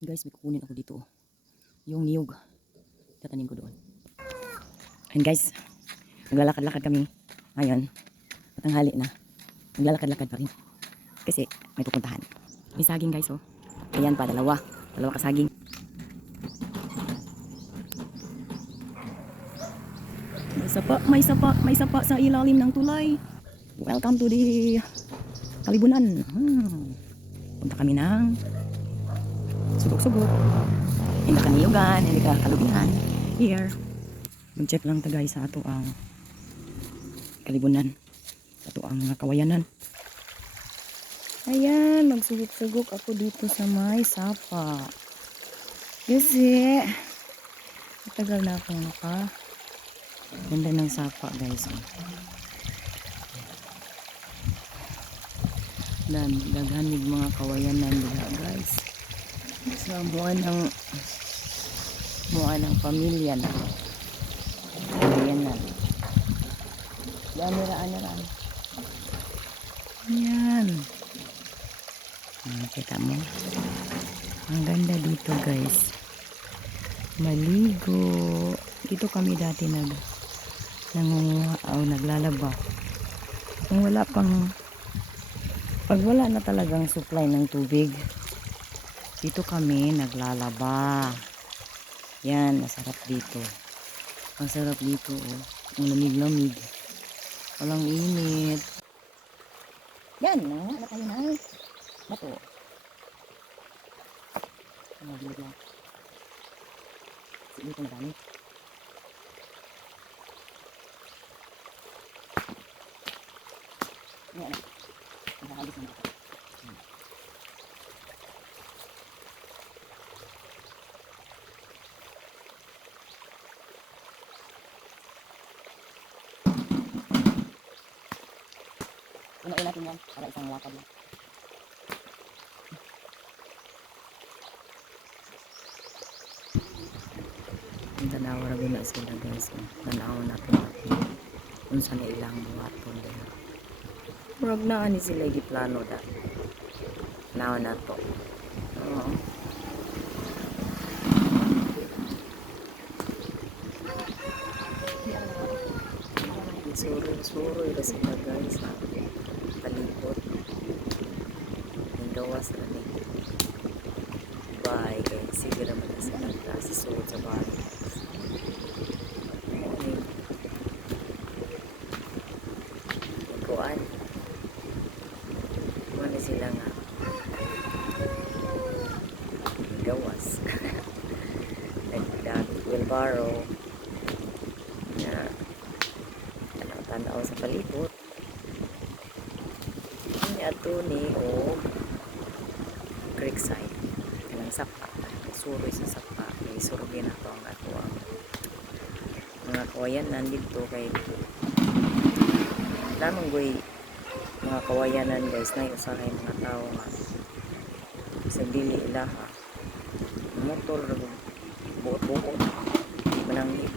Guys, may kukunin ako dito. Yung niyog. Tatanim ko doon. And guys, naglalakad-lakad kami. Ngayon, matanghali na. Naglalakad-lakad pa rin. Kasi may pupuntahan. May saging guys, oh. Ayan pa, dalawa. Dalawa kasaging. May sapa sa ilalim ng tulay. Welcome to the Kalibunan. Punta kami ng sugok-sugok. Hindi ka niyugan, hindi ka kalubihan. Here. Mag-check lang ta guys sa ato ang Kalibunan. Ato ang mga kawayanan. Ayan, magsugok-sugok ako dito sa may sapa. Kasi matagal na akong ganda ng sapa guys. Daghanig mga kawayanan nila guys. Sa buwan ng pamilya na. Kawayanan. Dami-raan. Ayan. Kita mo. Ang ganda dito guys. Maligo. Dito kami dati naglalaba. Pag wala na talagang supply ng tubig, dito kami naglalaba. Yan, masarap dito. Masarap dito, oh. Ang lamig-lamig. Walang init. Yan, wala tayo na. Bato. Nagilid lang. Sige itong dami. Yan. Nakakabis na ito. Unain natin yan para isang lakad lang. Ang tanawa na guna sila guys. Tanawa natin kung saan ilang buhaton dito. Murag na ani sila giplano da. Tanawa na to. Oo. Suro ila sila guys. Palibot. Ang gawas na ni. Bye guys. Sige naman na sila. Kasi suot sa bahay. Kuan. Kuan na sila nga. Gawas. Nag-wheelbarrow. Na tanaw sa palibot. Ini ato ni o creekside kanang sapa suroy sa sapa may surugin na to ang ato ang mga kawayanan dito kay lamang goy mga kawayanan guys na usahay mga tao nga sa dili ilaha motor buot-buot mananghit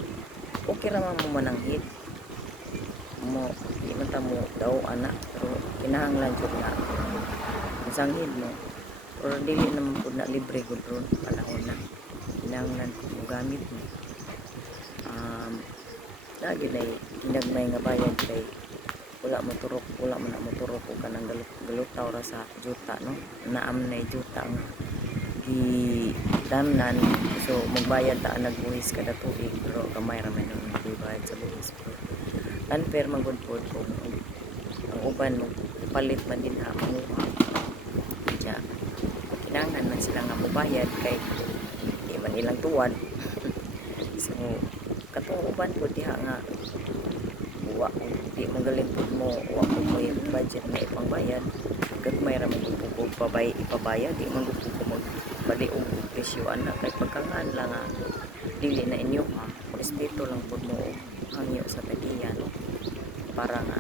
okay raman mo mananghit mo di man ta mo daw anak pero kinahanglan jud nga sanghid mo or dili naman po na libre gud ron panahon na kinahanglan ko mo gamit mo lagi na ginagmay nga bayad kay wala mo na moturok o kanang galutaw ra sa juta no naam na juta nga di damnan so magbayad ta nagbuhis kada tuig pero kamay ra man ang magbayad sa buhis unfair man gud po kung ang uban mo palit man din ha manguha kaya kinahanglan man sila nga mobayad kay di man ilang tuwan so katong uban po diha nga wa di magaling po mo wa po mo yung budget na ipangbayad gagmay ra man po ipabayad di man po magbali og presyo ana kay pagkangan lang nga dili na inyo ha respeto lang po mo hangyo sa tagiyan para nga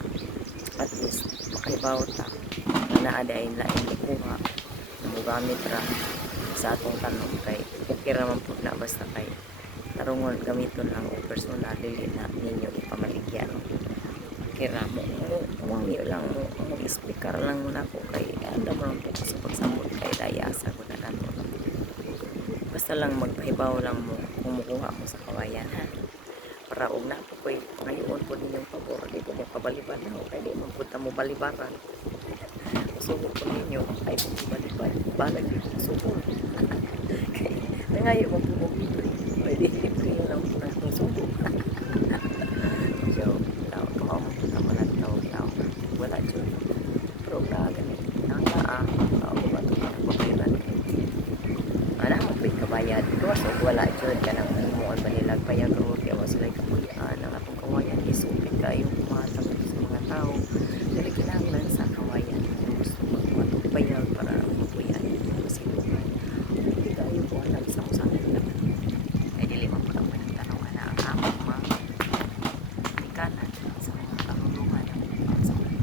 at least makaibaw ta na naadain lain ikuha na mugamit ra sa atong tanong kay okay raman po na basta kay tarungon gamiton lang o personal dili na ninyo ipamaligyan kira mo lang mo speaker lang muna ko kay anda mo lang po sa pagsabot kay daya sa ko na nato Basta lang magpahibaw lang mo kumukuha mo sa kawayan ha. Para og na po ko'y ngayon po din yung pabor. Di po mo pabaliban na o kaya di mo punta mo balibaran. Subo po ninyo. Ay po balibad. Balag dito subo. Nangayo mo po mo dito. Pwede libre lang po na itong subo. So, tao ka mo. Tama na tao. Wala dyan. Pero na ganit. Tao ba ito ka pabayaran. Ana mo pwede kabayad. Ito so wala dyan ka nang mo banilag payag kaya was like ang atong kawayan isupit kayo kumatang sa mga tao dili kinahanglan sa kawayan gusto magpatupayag para mapuyan kasi hindi kayo po alam sa usapan naman ay dili man po ang panagtanaw na ang among mga ikanan sa mga karulungan sa mga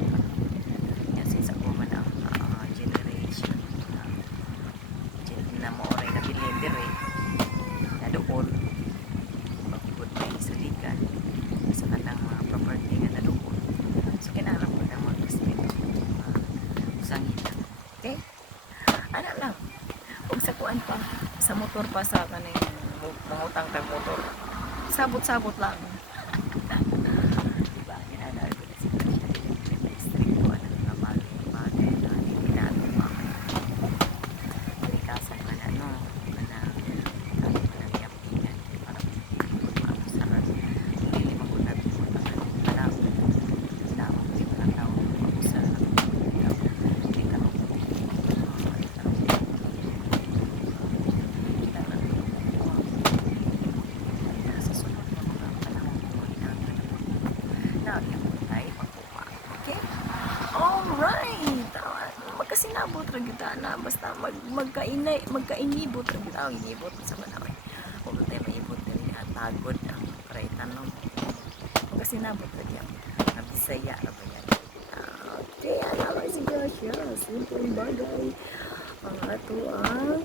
yan since ako man ang generation na maoray na bilindere na doon sa ligan sa kanang mga property nga na doon. So, kinahanglan ko na mag-respeto usangin lang. Okay? Ano lang. Kung sa kuan pa, sa motor pa sa kaning mangutang tag motor. Sabot-sabot lang. Diba? Yan ang nalagod na sila. Street ko, ano nga bagay na hindi natin mga malikasan man ano. Alright! Magkasinabot ra kita na basta magkainibot ra kita. Inibot sa panahon. Kung tayo maibot din tagod ang karaitan no. Magkasinabot ra diyan. Nabisaya ra ba yan? Okay, ala si Joshua. Simple bagay. Ang ato ang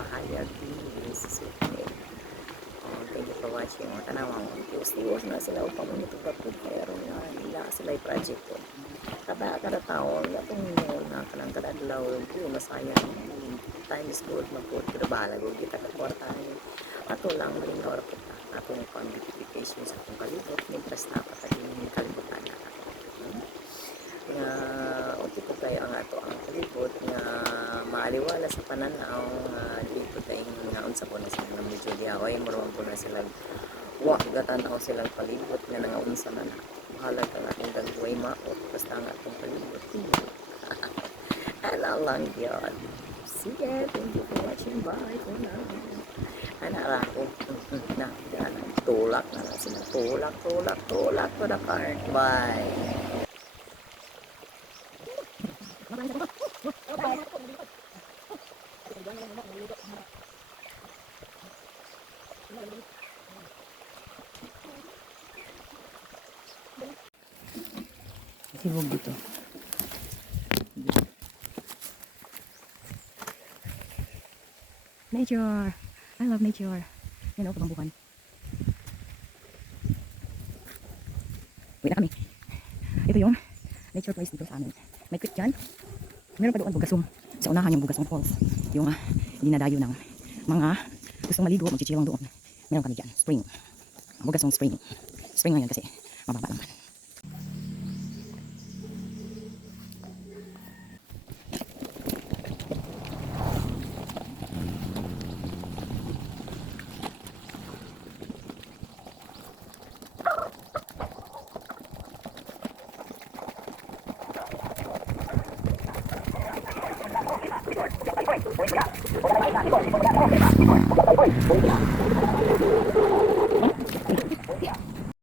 pahayag ni Susukin. Thank you for watching. Mga tanawang tiwas-tiwas na sila upang manitugap ko pero nga nila sila project ko. Kada tao atong ninyo na kanang kadadlaw ko masayang time is good magpud pero bahala ko kita ka kwarta ato lang malinaw ra kita atong pang-beautification sa atong kalibot mientras na patagin kalibutan na ato nga uti ko kayo ang ato ang kalibot nga maaliwala sa pananaw nga dito tayong nga unsa po na sila medyo diaway maruang po na sila gatan ako silang palibot nga nangaunsa na na bahala ka nga ang dagway maot basta nga atong palibot ala lang yun sige thank you for watching bye for now ana ako na tulak na sila tulak to the card bye. Hibog dito. Nature. I love nature. Yan o, pagkambukan. Uwi na kami. Ito yung nature place dito sa amin. May creek dyan. Meron pa doon bugasong. Sa unahan yung bugasong falls. Yung dinadayo ng mga gustong maligo, magchichilang doon. Meron kami dyan. Spring. Bugasong spring. Spring ngayon kasi mababa naman. Wait,